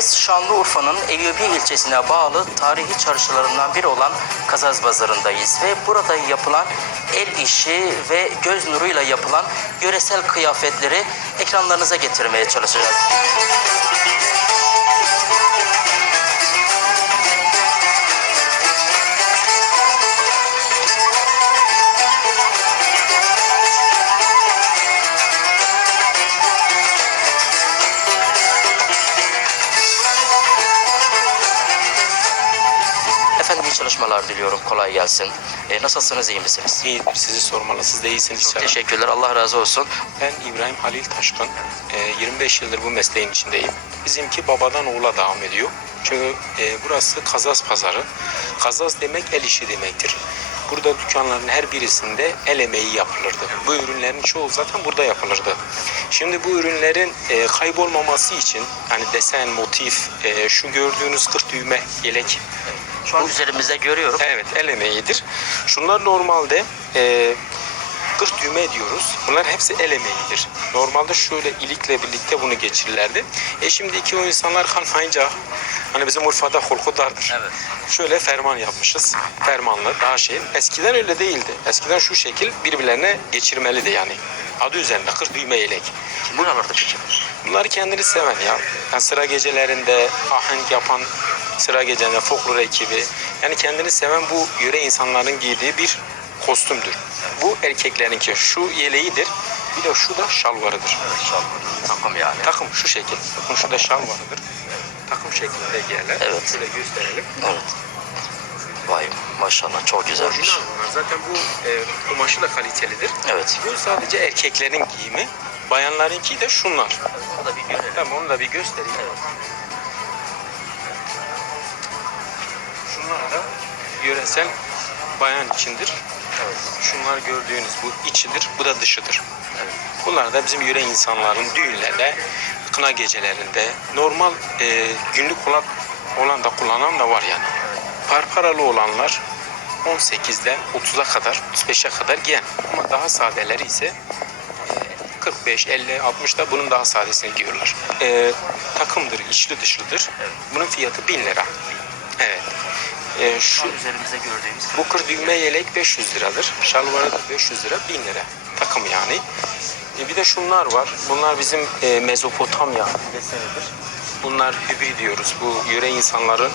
seyircilerimiz Şanlıurfa'nın Eyyubi ilçesine bağlı tarihi çarşılarından biri olan Kazaz Pazarı'ndayız ve burada yapılan el işi ve göz nuruyla yapılan yöresel kıyafetleri ekranlarınıza getirmeye çalışacağız. Çalışmalar diliyorum. Kolay gelsin. E, nasılsınız, iyi misiniz? İyidir sizi sormalı. Siz de iyisiniz inşallah. Teşekkürler. Allah razı olsun. Ben İbrahim Halil Taşkın. Ee, 25 yıldır bu mesleğin içindeyim. Bizimki babadan oğula devam ediyor. Çünkü e, burası Kazaz Pazarı. Kazaz demek el işi demektir. Burada dükkanların her birisinde el emeği yapılırdı. Bu ürünlerin çoğu zaten burada yapılırdı. Şimdi bu ürünlerin e, kaybolmaması için yani desen, motif, e, şu gördüğünüz kırk düğme yelek Şu an üzerimizde görüyorum. Evet el emeğidir. Şunlar normalde e, 40 düğme diyoruz. Bunlar hepsi el emeğidir. Normalde şöyle ilikle birlikte bunu geçirirlerdi. E şimdiki o insanlar kalmayınca hani bizim Urfa'da hulku dardır. Evet. Şöyle ferman yapmışız. Fermanlı daha şey. Eskiden öyle değildi. Eskiden şu şekil birbirlerine geçirmeliydi yani. Adı üzerinde 40 düğme yelek. Buralarda peki. Bunları kendini seven ya. Yani sıra gecelerinde ahenk yapan sıra gecelerinde folklor ekibi. Yani kendini seven bu yöre insanların giydiği bir kostümdür. Bu erkeklerinki şu yeleğidir. Bir de şu da şalvarıdır. Evet, şal. Takım yani. Takım şu şekil. Bakın şu da şalvarıdır. Takım şeklinde giyerler. Evet. Şöyle gösterelim. Evet. Vay maşallah çok güzelmiş. Zaten bu e, kumaşı da kalitelidir. Evet. Bu sadece erkeklerin giyimi. Bayanlarınki de şunlar. Onu da bir görelim. Tamam onu da bir göstereyim. Evet. Yöresel bayan içindir. Evet. Şunlar gördüğünüz bu içidir, bu da dışıdır. Evet. Bunlar da bizim yöre insanların düğünlerde, kına gecelerinde, normal e, günlük olan, olan da kullanan da var yani. Parparalı olanlar 18'den 30'a kadar, 35'e kadar giyen. Ama daha sadeleri ise e, 45, 50, 60 da bunun daha sadesini giyiyorlar. E, takımdır, içli dışlıdır. Bunun fiyatı 1000 lira. E, Şu üzerimizde gördüğümüz bu kır düğme yelek 500 liradır. Şalvarı da 500 lira, 1000 lira. Takım yani. E bir de şunlar var. Bunlar bizim e, Mezopotamya desenidir. Bunlar hübri diyoruz. Bu yöre insanların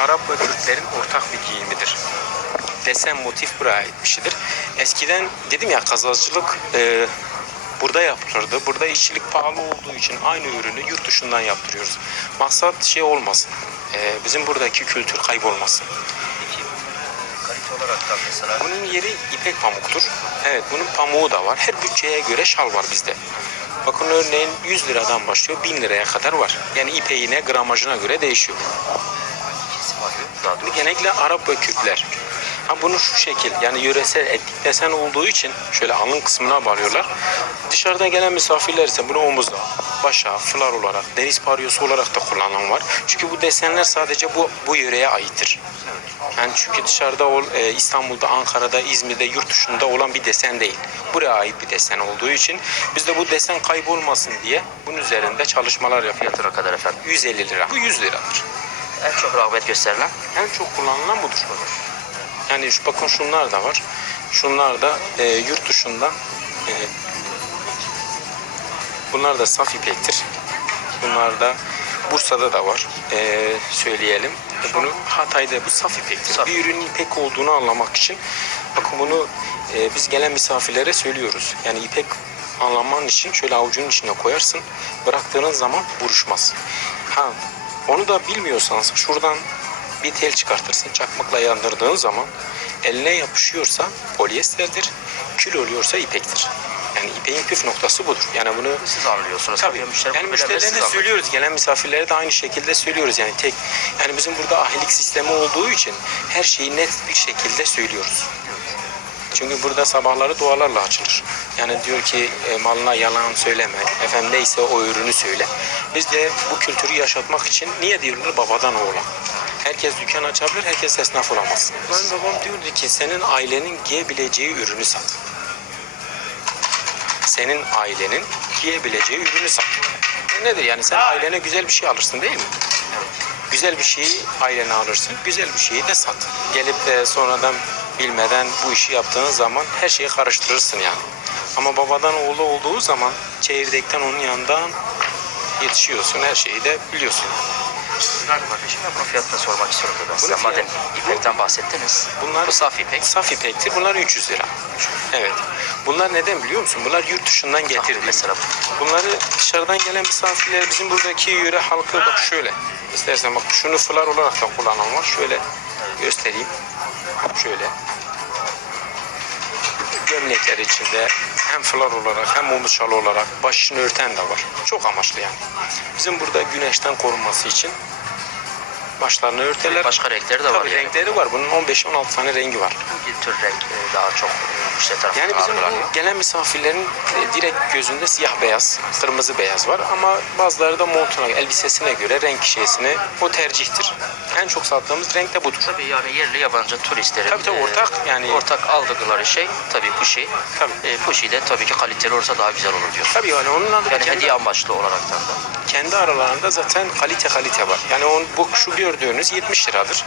Arap ve Kürtlerin ortak bir giyimidir. Desen motif buraya ait bir şeydir. Eskiden dedim ya kazazcılık e, burada yapılırdı. Burada işçilik pahalı olduğu için aynı ürünü yurt dışından yaptırıyoruz. Maksat şey olmasın. e, bizim buradaki kültür kaybolmasın. Peki bunları kalite olarak da mesela Bunun yeri ipek pamuktur. Evet bunun pamuğu da var. Her bütçeye göre şal var bizde. Bakın örneğin 100 liradan başlıyor 1000 liraya kadar var. Yani ipeğine gramajına göre değişiyor. genellikle Arap ve Kürtler. Ha bunu şu şekil yani yöresel etnik desen olduğu için şöyle alın kısmına bağlıyorlar. Dışarıdan gelen misafirler ise bunu omuzda, başa, fılar olarak, deniz paryosu olarak da kullanan var. Çünkü bu desenler sadece bu bu yöreye aittir. Yani çünkü dışarıda ol, e, İstanbul'da, Ankara'da, İzmir'de, yurt dışında olan bir desen değil. Buraya ait bir desen olduğu için biz de bu desen kaybolmasın diye bunun üzerinde çalışmalar yapıyoruz. Fiyatı kadar efendim? 150 lira. Bu 100 liradır. En çok rağbet gösterilen En çok kullanılan budur. Yani şu, bakın şunlar da var. Şunlar da e, yurt dışından e, bunlar da saf ipektir. Bunlar da Bursa'da da var. E, söyleyelim. E, bunu Hatay'da bu saf ipektir. Saf. Bir ürünün ipek olduğunu anlamak için bakın bunu e, biz gelen misafirlere söylüyoruz. Yani ipek anlaman için şöyle avucunun içine koyarsın. Bıraktığınız zaman buruşmaz. Ha, onu da bilmiyorsanız şuradan bir tel çıkartırsın. Çakmakla yandırdığın zaman eline yapışıyorsa polyesterdir, kül oluyorsa ipektir. Yani ipeğin püf noktası budur. Yani bunu siz anlıyorsunuz. Tabii. Müşteri Yani müşterilerine anlıyorsunuz. söylüyoruz. Gelen misafirlere de aynı şekilde söylüyoruz. Yani tek yani bizim burada ahilik sistemi olduğu için her şeyi net bir şekilde söylüyoruz. Çünkü burada sabahları dualarla açılır. Yani diyor ki e, malına yalan söyleme. Efendim neyse o ürünü söyle. Biz de bu kültürü yaşatmak için niye diyorlar babadan oğula? Herkes dükkan açabilir, herkes esnaf olamaz. Benim babam diyordu ki senin ailenin giyebileceği ürünü sat. Senin ailenin giyebileceği ürünü sat. nedir yani sen ailene güzel bir şey alırsın değil mi? Güzel bir şeyi ailene alırsın, güzel bir şeyi de sat. Gelip de sonradan bilmeden bu işi yaptığın zaman her şeyi karıştırırsın yani. Ama babadan oğlu olduğu zaman çekirdekten onun yanından yetişiyorsun, her şeyi de biliyorsun. Güzel kardeşim ben bunun fiyatını sormak istiyorum ben size. Bunun Madem ipekten bahsettiniz. Bunlar Bu saf ipek. Saf ipektir. Bunlar 300 lira. Evet. Bunlar neden biliyor musun? Bunlar yurt dışından getirdi. mesela Bunları dışarıdan gelen misafirler bizim buradaki yöre halkı bak şöyle. İstersen bak şunu fılar olarak da kullanan var. Şöyle göstereyim. Şöyle. Gömlekler içinde hem fılar olarak hem omuzşalı olarak başını örten de var. Çok amaçlı yani. Bizim burada güneşten korunması için başlarını örterler. Başka renkleri de var Tabii yani. renkleri var. Bunun 15-16 tane rengi var. Bir tür renk e, daha çok e, müşteri tarafından Yani bizim bu gelen misafirlerin e, direkt gözünde siyah beyaz, kırmızı beyaz var ama bazıları da montuna, elbisesine göre renk şeysini o tercihtir. En çok sattığımız renk de budur. Tabii yani yerli yabancı turistlerin Tabii tabii, e, ortak yani- ortak aldıkları şey tabii puşi. Tabii. E, puşi de tabii ki kaliteli olursa daha güzel olur diyorsun. Tabii yani onun adı Yani kendi, hediye amaçlı olaraktan da. kendi aralarında zaten kalite kalite var. Yani on, bu şu gördüğünüz 70 liradır.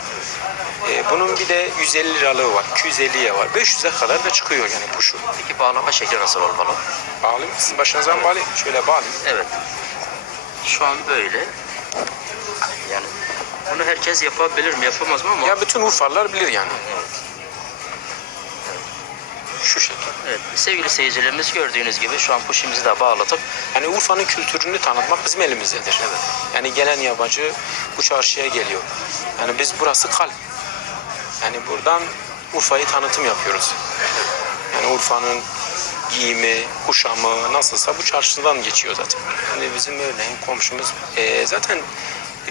E, bunun bir de 150 liralığı var, 250'ye var, 500'e kadar da çıkıyor yani kuşu. Peki bağlama şekli nasıl olmalı? Bağlayayım, sizin başınıza mı bağlayayım? Şöyle bağlayayım. Evet. Şu an böyle. Yani bunu herkes yapabilir mi yapamaz mı ama Ya bütün Urfalılar bilir yani. Şu şekilde. evet, sevgili seyircilerimiz gördüğünüz gibi şu an puşimizi de bağlatıp Yani Urfa'nın kültürünü tanıtmak bizim elimizdedir. Evet. Yani gelen yabancı bu çarşıya geliyor. Yani biz burası kalp. Yani buradan Urfa'yı tanıtım yapıyoruz. Yani Urfa'nın giyimi, kuşamı nasılsa bu çarşıdan geçiyor zaten. Yani bizim örneğin komşumuz eee, zaten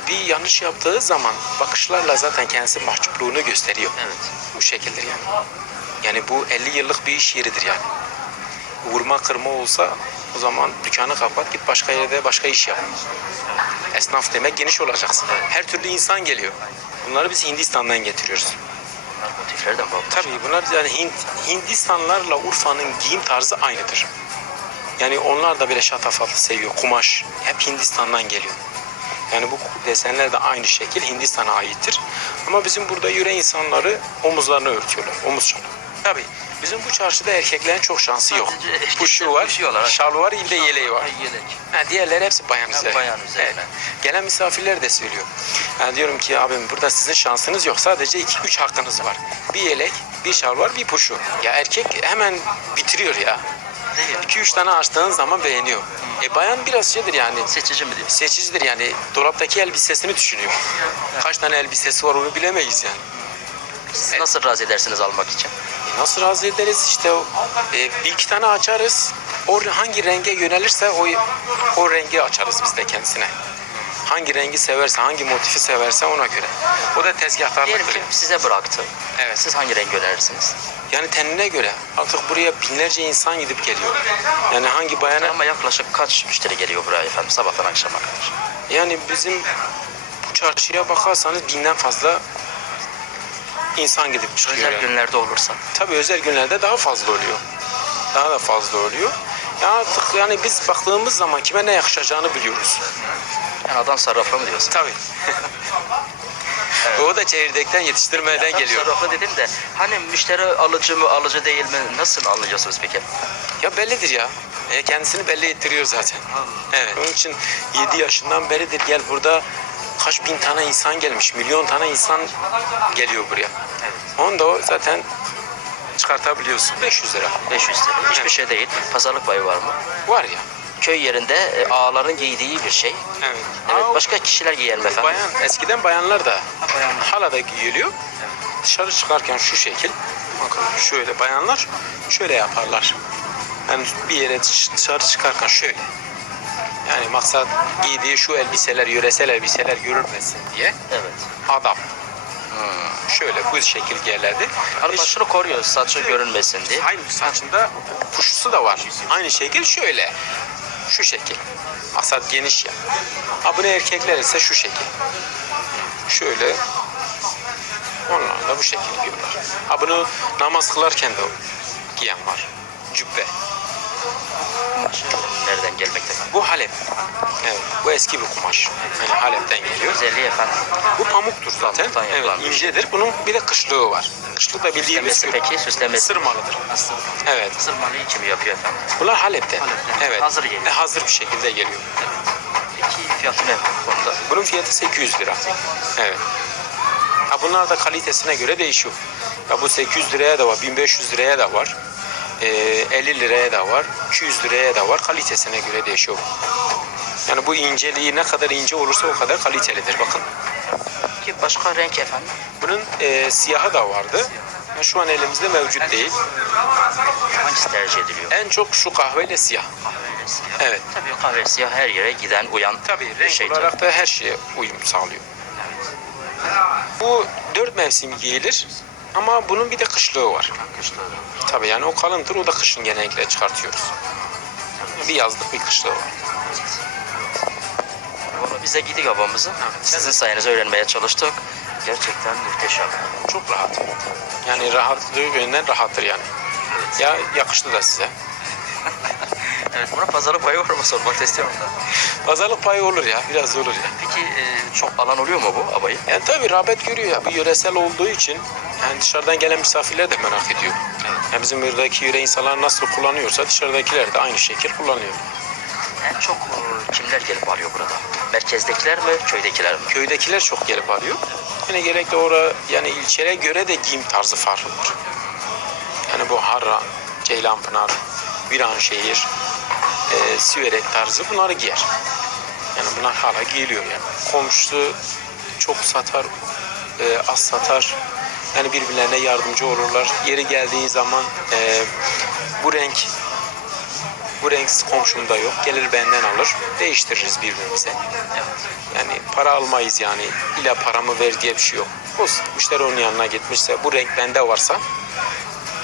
bir yanlış yaptığı zaman bakışlarla zaten kendisi mahcupluğunu gösteriyor. evet. Bu şekildir yani. Yani bu 50 yıllık bir iş yeridir yani. Vurma kırma olsa o zaman dükkanı kapat git başka yerde başka iş yap. Esnaf demek geniş olacaksın. Her türlü insan geliyor. Bunları biz Hindistan'dan getiriyoruz. Motiflerden bağlı. Tabii bunlar yani Hint, Hindistanlarla Urfa'nın giyim tarzı aynıdır. Yani onlar da böyle şatafatlı seviyor. Kumaş hep Hindistan'dan geliyor. Yani bu desenler de aynı şekil Hindistan'a aittir. Ama bizim burada yöre insanları omuzlarını örtüyorlar. Omuz şalı. Tabii bizim bu çarşıda erkeklerin çok şansı yok. Erkekler Kuşu var, şal var, ilde yeleği var. Ha, diğerleri hepsi bayan üzerine. bayan üzerine. Evet. Gelen misafirler de söylüyor. Yani diyorum ki abim burada sizin şansınız yok. Sadece iki üç hakkınız var. Bir yelek, bir şal var, bir puşu. Ya erkek hemen bitiriyor ya. Değil. İki üç tane açtığın zaman beğeniyor. E bayan biraz şeydir yani. Seçici mi diyorsun? Seçicidir yani. Dolaptaki elbisesini düşünüyor. Kaç tane elbisesi var onu bilemeyiz yani. Siz nasıl razı edersiniz almak için? E nasıl razı ederiz işte e, bir iki tane açarız. O hangi renge yönelirse o o rengi açarız biz de kendisine. Hangi rengi severse, hangi motifi severse ona göre. O da Diyelim tezgahtarlıktır. ki size bıraktı. Evet. Siz hangi renk önerirsiniz? Yani tenine göre. Artık buraya binlerce insan gidip geliyor. Yani hangi bayana... Ama yaklaşık kaç müşteri geliyor buraya efendim sabahtan akşama kadar? Yani bizim bu çarşıya bakarsanız binden fazla insan gidip çıkıyor. Özel yani. günlerde olursa. Tabii özel günlerde daha fazla oluyor. Daha da fazla oluyor. Ya artık yani biz baktığımız zaman kime ne yakışacağını biliyoruz. Yani adam sarrafı mı diyorsun? Tabii. O da çekirdekten yetiştirmeden geliyor. sarrafı dedim de hani müşteri alıcı mı alıcı değil mi nasıl anlıyorsunuz peki? Ya bellidir ya. E, kendisini belli ettiriyor zaten. Evet. Onun için 7 yaşından beridir gel burada kaç bin tane insan gelmiş. Milyon tane insan geliyor buraya. Onu da zaten çıkartabiliyorsun. 500 lira. 500 TL. Hiçbir şey değil. Pazarlık payı var mı? Var ya. Köy yerinde e, ağaların giydiği bir şey. Evet. Evet, Aa, başka kişiler giyer mi efendim? Bayan, eskiden bayanlar da bayanlar. hala da giyiliyor. Dışarı çıkarken şu şekil. Bakın şöyle bayanlar şöyle yaparlar. Yani bir yere dış- dışarı çıkarken şöyle. Yani maksat giydiği şu elbiseler, yöresel elbiseler görülmesin diye Evet. adam. Şöyle bu şekil giyerlerdi. Hani E, başını koruyor saçı görünmesin diye. Aynı saçında kuşusu da var. Aynı şekil şöyle. Şu şekil. Maksat geniş ya. Ha bunu erkekler ise şu şekil. Şöyle. Onlar da bu şekil giyiyorlar. Ha bunu namaz kılarken de giyen var. Cübbe. Nereden gelmekte? Bu Halep. Evet. Bu eski bir kumaş. Yani Halep'ten geliyor. Özelliği efendim. Bu pamuktur zaten. Pamuktan Evet, yapılan bir şey. incedir. Bunun bir de kışlığı var. Kışlık da bildiğimiz Süslemesi peki, süslemesi. sırmalıdır. Nasıl? Evet. Sırmalı kim yapıyor efendim? Bunlar Halep'ten. Halep'ten. Evet. Hazır geliyor. E, hazır bir şekilde geliyor. Peki fiyatı ne bu konuda? Bunun fiyatı 800 lira. Evet. Ha bunlar da kalitesine göre değişiyor. Ya bu 800 liraya da var, 1500 liraya da var. Ee, 50 liraya da var, 200 liraya da var. Kalitesine göre değişiyor. Yani bu inceliği ne kadar ince olursa o kadar kalitelidir. Bakın. Ki başka renk efendim? Bunun e, siyahı da vardı. Yani şu an elimizde mevcut değil. Hangisi tercih ediliyor? En çok şu kahveyle siyah. Kahve siyah. Evet. Tabii kahve siyah her yere giden uyan Tabii renk şey. olarak da her şeye uyum sağlıyor. Bu dört mevsim giyilir ama bunun bir de kışlığı var. Kışları. Tabii yani o kalındır o da kışın genellikle çıkartıyoruz. Bir yazlık bir kışlığı var. Valla biz de giydik havamızı. Sizin sayenizde öğrenmeye çalıştık. Gerçekten muhteşem. Çok rahat. Yani rahatlığı yönden rahattır yani. Ya yakıştı da size. Evet buna pazarlık payı var mı sormak istiyorum da. Pazarlık payı olur ya biraz olur ya. Peki e, çok alan oluyor mu bu abayı? Yani tabii rağbet görüyor ya. Bu yöresel olduğu için yani dışarıdan gelen misafirler de merak ediyor. Yani bizim buradaki yöre insanlar nasıl kullanıyorsa dışarıdakiler de aynı şekil kullanıyor. En çok e, kimler gelip alıyor burada? Merkezdekiler mi, köydekiler mi? Köydekiler çok gelip alıyor. Yani gerekli ora yani ilçelere göre de giyim tarzı farklıdır. Yani bu Harra, Ceylanpınar, Viranşehir, e, Siverek tarzı bunları giyer. Yani bunlar hala giyiliyor yani. Komşusu çok satar, e, az satar. Yani birbirlerine yardımcı olurlar. Yeri geldiği zaman e, bu renk bu renk komşumda yok. Gelir benden alır. Değiştiririz birbirimize. Yani para almayız yani. İlla paramı ver diye bir şey yok. O müşteri onun yanına gitmişse bu renk bende varsa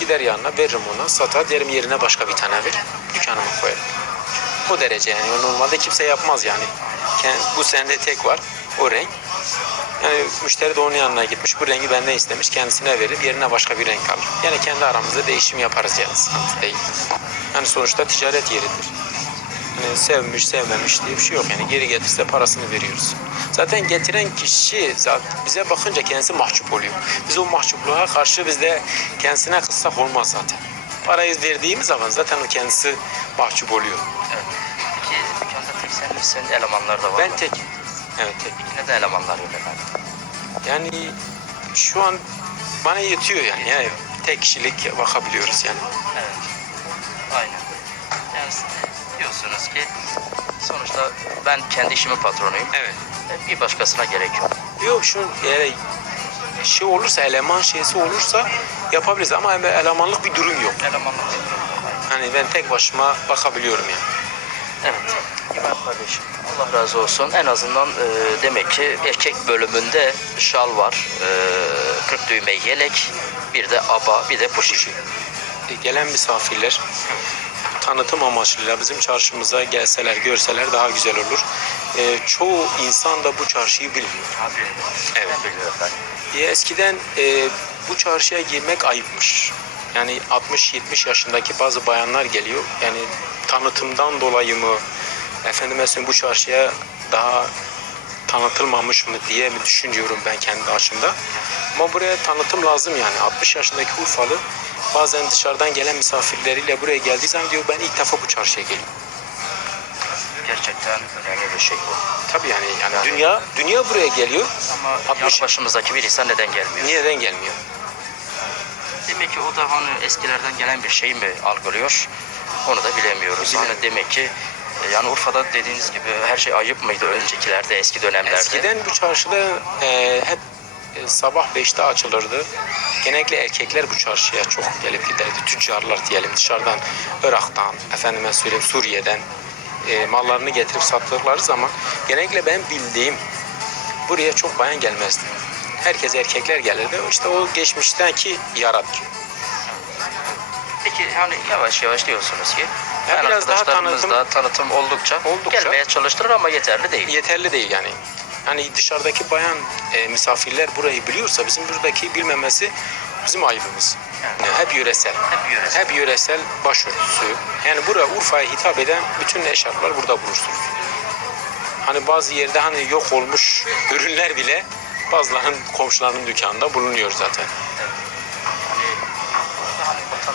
gider yanına veririm ona satar derim yerine başka bir tane ver dükkanıma koyarım. O derece yani normalde kimse yapmaz yani. Bu sende tek var o renk. Yani müşteri de onun yanına gitmiş bu rengi benden istemiş kendisine verip yerine başka bir renk alır. Yani kendi aramızda değişim yaparız yani sıkıntı değil. Yani sonuçta ticaret yeridir. Yani sevmiş sevmemiş diye bir şey yok. Yani geri getirse parasını veriyoruz. Zaten getiren kişi zaten bize bakınca kendisi mahcup oluyor. Biz o mahcupluğa karşı biz de kendisine kızsak olmaz zaten. Parayı verdiğimiz zaman zaten o kendisi mahcup oluyor. Evet. Peki dükkanda tek sen misin, elemanlar da var Ben mı? tek. Evet tek. Peki neden elemanlar yok efendim? Yani şu an bana yetiyor yani. yani tek kişilik bakabiliyoruz yani. Evet. Aynen. Yani siz de diyorsunuz ki sonuçta ben kendi işimin patronuyum. Evet. E, Bir başkasına gerek yok. Yok şu yani şey olursa eleman şeysi olursa yapabiliriz ama elemanlık bir durum yok. Elemanlık. Hani ben tek başıma bakabiliyorum yani. Evet. İbrahim kardeşim Allah razı olsun. En azından e, demek ki erkek bölümünde şal var. E, 40 düğme yelek. Bir de aba, bir de puşi. E, Gelen misafirler tanıtım amaçlıyla bizim çarşımıza gelseler, görseler daha güzel olur. E, çoğu insan da bu çarşıyı bilmiyor. Evet. efendim. E, eskiden e, bu çarşıya girmek ayıpmış. Yani 60-70 yaşındaki bazı bayanlar geliyor. Yani tanıtımdan dolayı mı, efendime söyleyeyim bu çarşıya daha tanıtılmamış mı diye mi düşünüyorum ben kendi açımda. Ama buraya tanıtım lazım yani. 60 yaşındaki Urfalı bazen dışarıdan gelen misafirleriyle buraya geldiği zaman diyor ben ilk defa bu çarşıya geliyorum. Gerçekten önemli bir şey bu. Tabii yani yani dünya dünya buraya geliyor. Ama 60 yanı başımızdaki bir insan neden gelmiyor? Niyeden gelmiyor? Demek ki o da hani eskilerden gelen bir şey mi algılıyor? Onu da bilemiyoruz. Bilemiyorum. Hani demek ki e, yani Urfa'da dediğiniz gibi her şey ayıp mıydı öncekilerde, eski dönemlerde? Eskiden bu çarşıda e, hep sabah 5'te açılırdı. Genellikle erkekler bu çarşıya çok gelip giderdi. Tüccarlar diyelim dışarıdan, Irak'tan, efendime söyleyeyim Suriye'den e, mallarını getirip sattıkları zaman genellikle ben bildiğim buraya çok bayan gelmezdi. Herkes erkekler gelirdi. İşte o geçmişteki yaradır. Peki hani yavaş yavaş diyorsunuz ki Ya yani biraz daha tanıtım- da tanıtım oldukça, Oldukça. gelmeye çalıştırır ama yeterli değil. Yeterli değil yani. Hani dışarıdaki bayan e, misafirler burayı biliyorsa bizim buradaki bilmemesi bizim ayıbımız. Yani hep yöresel. Hep yöresel. Hep yöresel başörtüsü. Yani bura Urfa'ya hitap eden bütün eşarplar burada bulursunuz. Hani bazı yerde hani yok olmuş ürünler bile bazılarının komşularının dükkanında bulunuyor zaten.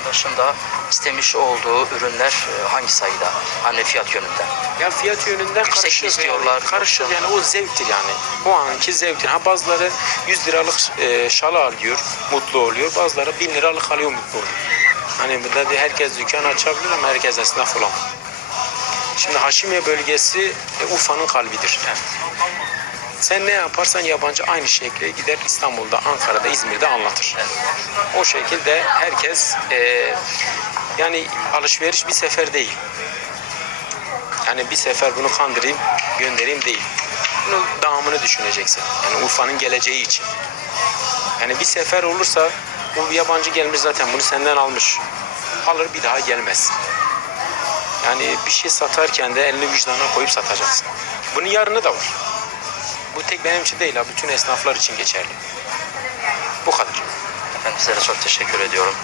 Vatandaşın da istemiş olduğu ürünler e, hangi sayıda? Hani fiyat yönünden. Ya fiyat yönünden Yüksek karışık istiyorlar? Yani, karışık yani o zevktir yani. O anki zevktir. Ha bazıları 100 liralık e, şalı alıyor, mutlu oluyor. Bazıları 1000 liralık alıyor, mutlu oluyor. Hani burada de herkes dükkan açabilir ama herkes esnaf olamaz. Şimdi Haşimiye bölgesi e, Urfa'nın kalbidir. Sen ne yaparsan yabancı aynı şekilde gider İstanbul'da, Ankara'da, İzmir'de anlatır. O şekilde herkes e, yani alışveriş bir sefer değil. Yani bir sefer bunu kandırayım, göndereyim değil. Bunu devamını düşüneceksin. Yani Urfa'nın geleceği için. Yani bir sefer olursa bu yabancı gelmiş zaten bunu senden almış. Alır bir daha gelmez. Yani bir şey satarken de elini vicdanına koyup satacaksın. Bunun yarını da var. Bu tek benim için değil ha, bütün esnaflar için geçerli. Bu kadar. Ben sizlere çok teşekkür ediyorum.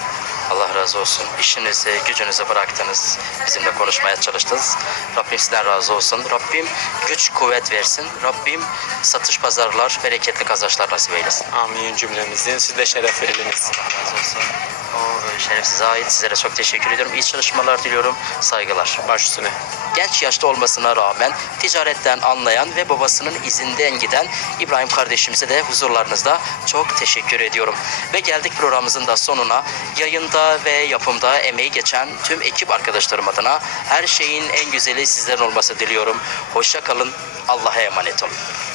Allah razı olsun. İşinizi, gücünüzü bıraktınız. Bizimle konuşmaya çalıştınız. Rabbim sizden razı olsun. Rabbim güç, kuvvet versin. Rabbim satış pazarlar, bereketli kazançlar nasip eylesin. Amin cümlemizin. Siz de şeref verdiniz. Allah razı olsun. O şeref size ait. Sizlere çok teşekkür ediyorum. İyi çalışmalar diliyorum. Saygılar. Baş üstüne. Genç yaşta olmasına rağmen ticaretten anlayan ve babasının izinden giden İbrahim kardeşimize de huzurlarınızda çok teşekkür ediyorum. Ve geldik programımızın da sonuna. Yayında ve yapımda emeği geçen tüm ekip arkadaşlarım adına her şeyin en güzeli sizlerin olması diliyorum. Hoşça kalın. Allah'a emanet olun.